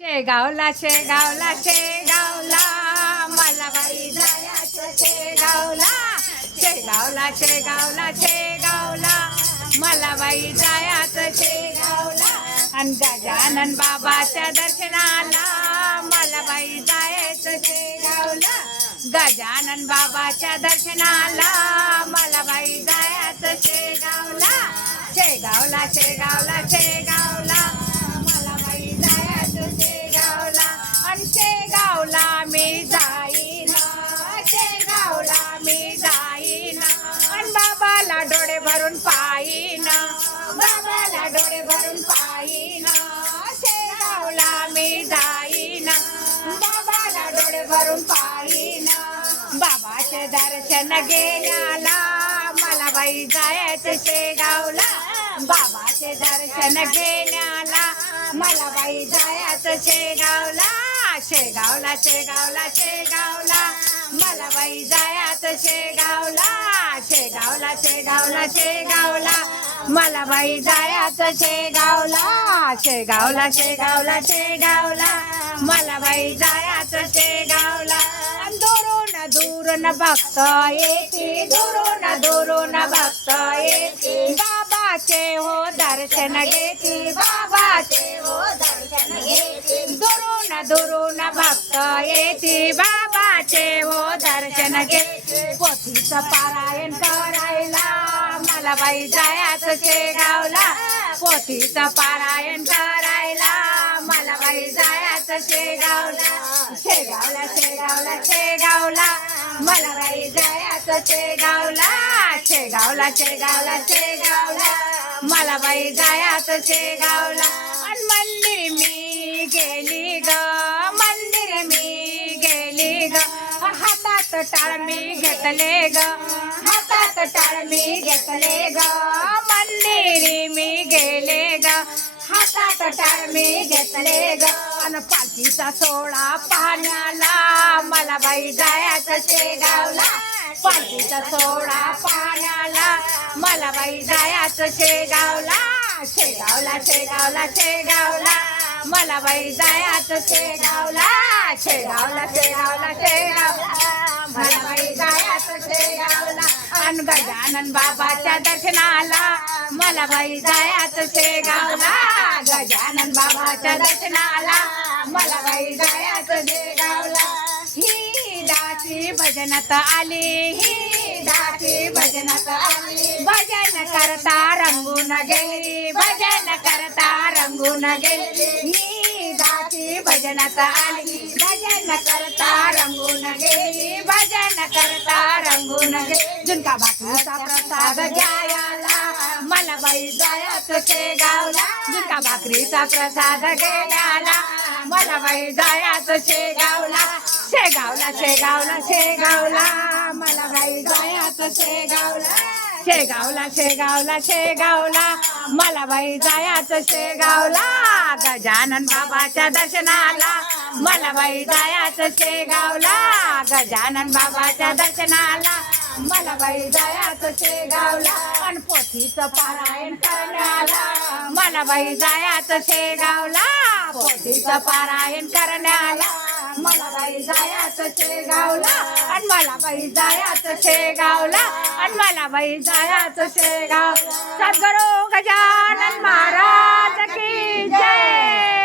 शेगावला शेगावला शेगावला मला बाई जायचं शेगावला शेगावला शेगावला शेगावला मला बाई जायचं शेगावला आणि गजानन बाबाच्या दर्शनाला मला बाई जायचं शेगावला गजानन बाबाच्या दर्शनाला मला बाई जायचं शेगावला शेगावला शेगावला शेगावला मला बाई जायचं शेगावला आणि शेगावला मी जाईना शेगावला मी जाईना आणि बाबाला डोळे भरून पाहिना बाबाला डोळे भरून पाहिना शेगावला मी जाईना बाबाला डोळे भरून पाहिना बाबाचे दर्शन घेण्याला मला बाई जायचं शेगावला बाबाचे दर्शन घेण्याला मला बाई जायचं शेगावला शेगावला शेगावला शेगावला मला बाई जायचं शेगावला शेगावला शेगावला शेगावला मला बाई जायचं शेगावला शेगावला शेगावला शेगावला मला बाई जायचं शेगावला दुरून भक्त येते दुरून भक्त येते बाबाचे हो दर्शन घेते बाबाचे हो दर्शन घेते दुरून भक्त येते बाबाचे हो दर्शन घेते पोथीचं पारायण करायला मला बाई जायचं शेगावला पोथीचं पारायण करायला मला बाई जायचं शेगावला शेगावला शेगावला शेगावला मला बाई जायचं शेगावला शेगावला शेगावला शेगावला मला बाई जायचं शेगावला आणि मंदिर मी गेली ग मंदिर मी गेली ग हातात टाळ मी घेतले ग हातात टाळ मी घेतले ग मंदिर मी गेले ग हातात टाळ मी घेतले ग आणि पालखीचा सोहळा पाण्याला मला बाई जायचं शेगावला पालखीचा सोहळा पाण्याला मला बाई जायचं शेगावला शेगावला शेगावला शेगावला मला बाई जायचं शेगावला शेगावला शेगावला शेगावला मला बाई जायचं शेगावला आणि गजानन बाबाच्या दर्शनाला मला बाई जायचं शेगावला गजानन बाबाच्या दर्शनाला मला बाई जायचं शेगावला ही दासी भजनात आली ही दासी भजनात आली भजन करता रंगून गेली भजन करता रंगून गेली ही दासी भजनात आली भजन करता रंगून गेली भजन करता रंगून गेली झुणका भाकरीचा प्रसाद घ्यायला मला बाई जायचं शेगावला झुणका भाकरीचा प्रसाद घेण्याला मला बाई जायचं शेगावला शेगावला शेगावला शेगावला मला बाई जायचं शेगावला शेगावला शेगावला शेगावला मला बाई जायचं शेगावला गजानन बाबाच्या दर्शनाला मला बाई जायचं शेगावला गजानन बाबाच्या दर्शनाला मला बाई जायचं शेगावला आणि पोथीचं पारायण करण्याला मला बाई जायचं शेगावला पोथीचं पारायण करण्याला मला बाई जायचं शेगावला आणि मला बाई जायचं शेगावला आणि मला बाई जायचं शेगाव सद्गुरु गजानन महाराज की जय.